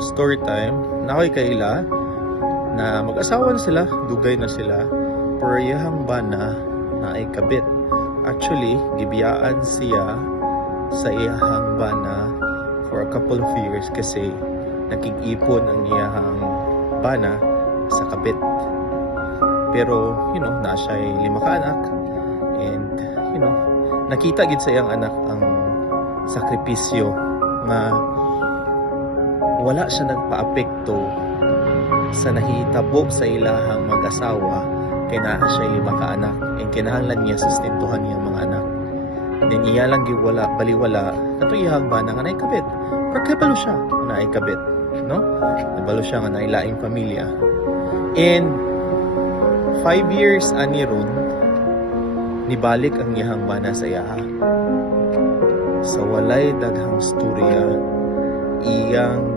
story time. Nakoy kaila na mag-asawa na sila, dugay na sila, pero iyahang bana na ay kabit. Actually, gibiyaan siya sa iyahang bana for a couple of years kasi nakig-ipon ang iyahang bana sa kabit. Pero, na siya ay 5 ka anak, and, nakita gid sa iyang anak ang sakripisyo na wala siya nagpa-apekto sa nahitabo sa ilahang mag-asawa kay naa siya 5 ka anak, and kinahanglan niya sustentuhan niya mga anak. Then iya lang giwala baliwala kato iyang bana nga naikabit. Pero kabalo siya na naikabit, no? Kabalo siya nga nailaing pamilya. And 5 years ani ron nibalik ang iyang bana sa iya. Sa walay daghang storya iyang